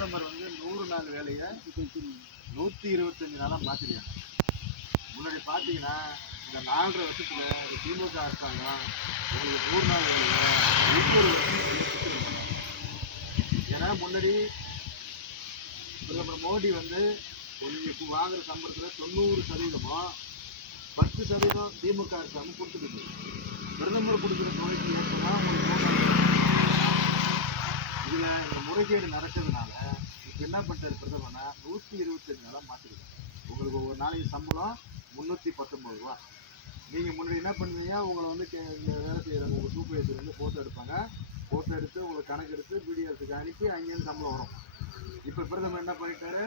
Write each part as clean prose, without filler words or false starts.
பிரதமர் வந்து 100 நாள் வேலையை 125 நாளா மாத்திருக்காங்க. முன்னாடி பார்த்தீங்கன்னா இந்த 4.5 வருஷத்துல இந்த திமுக அரசாங்கம் உங்களுக்கு 100 நாள் வேலையை 90 வருஷம். ஏன்னா முன்னாடி பிரதமர் மோடி வந்து உங்களுக்கு வாங்குற சம்பளத்தில் 90% 10% திமுக அரசாங்கம் கொடுத்துருக்கு. பிரதமர் கொடுக்குற தொகைக்கு ஏற்பதான் உங்களுக்கு இதுல இந்த முறைகேடு நடக்கிறதுனால இப்போ என்ன பண்ணிட்டாரு பிரதமர்னா 125 நாளாக மாற்றிருக்கு. உங்களுக்கு ஒவ்வொரு நாளைக்கு சம்பளம் 319 ரூபா. நீங்கள் முன்னாடி என்ன பண்ணுவீங்க, உங்களை வந்து இந்த வேலை செய்கிறவங்க உங்கள் சூப்பர்வைசர் வந்து ஃபோட்டோ எடுப்பாங்க. ஃபோட்டோ எடுத்து உங்களுக்கு கணக்கு எடுத்து பிடிஎஃப்க்கு அனுப்பி அங்கேருந்து சம்பளம் வரும். இப்போ பிரதமர் என்ன பண்ணிட்டாரு,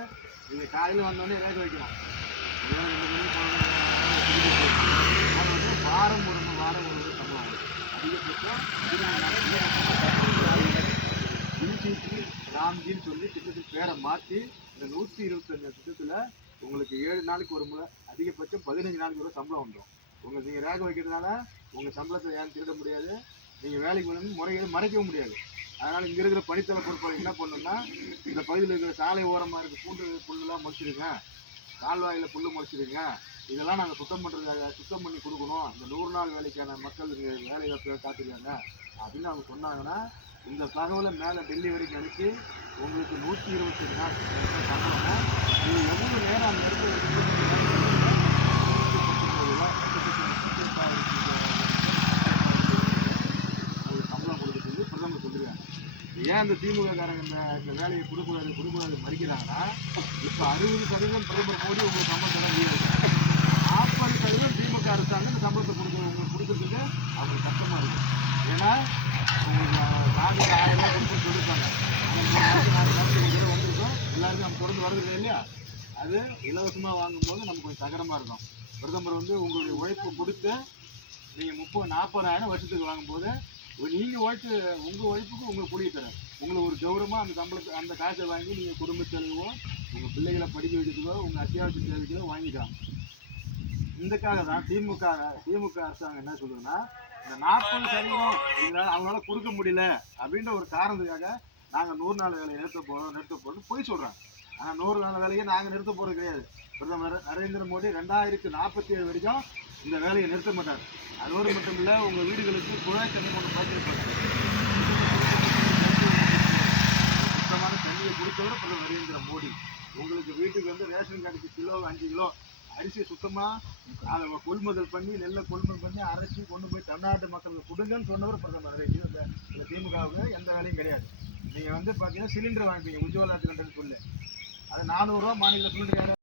நீங்கள் காலையில் வந்தோடனே ரேக வைக்கணும். வாரம் ஒரு சம்பளம் வரும். அதிகபட்சம் ராம்ஜின்னு சொல்லி திட்டத்துக்கு பேரை மாற்றி இந்த 125 திட்டத்தில் உங்களுக்கு 7 நாளைக்கு ஒரு முறை அதிகபட்சம் 15 நாளைக்கு ஒரு சம்பளம் வந்துடும். உங்களுக்கு நீங்கள் ரேக வைக்கிறதுனால உங்கள் சம்பளத்தை ஏன் திருட முடியாது, நீங்கள் வேலைக்கு வந்து முறையை மறைக்கவும் முடியாது. அதனால் இங்கே இருக்கிற பணித்தலை பொறுப்பாளர் என்ன பண்ணணும்னா, இந்த பகுதியில் இருக்கிற சாலை ஓரமாக இருக்க புல்லுலாம் முடிச்சிடுங்க, கால்வாயில் புல் முடிச்சிடுங்க, இதெல்லாம் நாங்கள் சுத்தம் பண்ணி கொடுக்கணும். இந்த 100 நாள் வேலைக்கான மக்கள் வேலையை காத்துருக்காங்க அப்படின்னு அவங்க சொன்னாங்கன்னா, இந்த தகவலை மேலே டெல்லி வரைக்கும் அனுப்பி உங்களுக்கு 125 நாள் சம்பளம். நீங்கள் எவ்வளோ நேரம் அந்த இடத்துல சம்பளம் கொடுக்க சொல்லி பிரதமர் சொல்லிருக்காங்க. ஏன் இந்த திமுககாரங்க இந்த வேலையை கொடுக்கூடாது மறிக்கிறாங்கன்னா, இப்போ 60% பிரதமர் மோடி உங்களுக்கு சம்பளம் தர முடியாது. 40% திமுக அரசாங்கம் இந்த சம்பளத்தை உங்களுக்கு கொடுக்கறதுக்கு அவங்களுக்கு கஷ்டமாக இருக்கும். ஏன்னா உங்களுக்கு நாளைக்கு 1000 ரூபா கொடுத்து சொல்லியிருப்பாங்க. வந்திருக்கோம் எல்லாருக்கும் நம்ம தொடர்ந்து வருது இல்லையா, அது இலவசமாக வாங்கும்போது நமக்கு கொஞ்சம் சகரமாக இருக்கும். பிரதமர் வந்து உங்களுடைய உழைப்பு கொடுத்து நீங்கள் 30-40,000 வருஷத்துக்கு வாங்கும்போது நீங்கள் உங்கள் உழைப்புக்கு உங்களுக்கு கூலியை தரேன். உங்களுக்கு ஒரு கௌரவமாக அந்த சம்பளத்தை அந்த காசை வாங்கி நீங்கள் குடும்ப செலவோ உங்கள் பிள்ளைகளை படிக்க வைக்கிறதுக்கோ உங்கள் அத்தியாவசிய தேவைக்கோ வாங்கிக்கலாம். இதுக்காக தான் திமுக அரசாங்கம் என்ன சொல்லுதுன்னா, இந்த 40% அவங்களால கொடுக்க முடியல அப்படின்ற ஒரு காரணத்துக்காக நாங்கள் 100 நாள் வேலையை நிறுத்த போகிறோம் போய் சொல்கிறாங்க. ஆனால் 100 நாள் வேலையை நாங்கள் நிறுத்த போகிறது கிடையாது. பிரதமர் நரேந்திர மோடி 2047 வரைக்கும் இந்த வேலையை நிறுத்த மாட்டார். அதோடு மட்டும் இல்லை, உங்கள் வீடுகளுக்கு குழாய் தண்ணி ஒன்று பார்த்துருப்பாங்க. சுத்தமான தண்ணியை கொடுத்தவர் பிரதமர் நரேந்திர மோடி. உங்களுக்கு வீட்டுக்கு வந்து ரேஷன் கார்டுக்கு கிலோ 5 கிலோ அரிசியை சுத்தமாக அதை கொள்முதல் பண்ணி நெல்லை கொள்முதல் பண்ணி அரைச்சி கொண்டு போய் தமிழ்நாட்டு மக்களுக்கு கொடுங்கன்னு சொன்னவர் பிரதமர். இந்த திமுகவுக்கு எந்த வேலையும் கிடையாது. நீங்கள் வந்து பார்த்தீங்கன்னா சிலிண்டர் வாங்கிப்பீங்க உஜ்வாலா சிலிண்டர்னு சொல்லி, அது 400 ரூபா மாநில சிலிண்டர்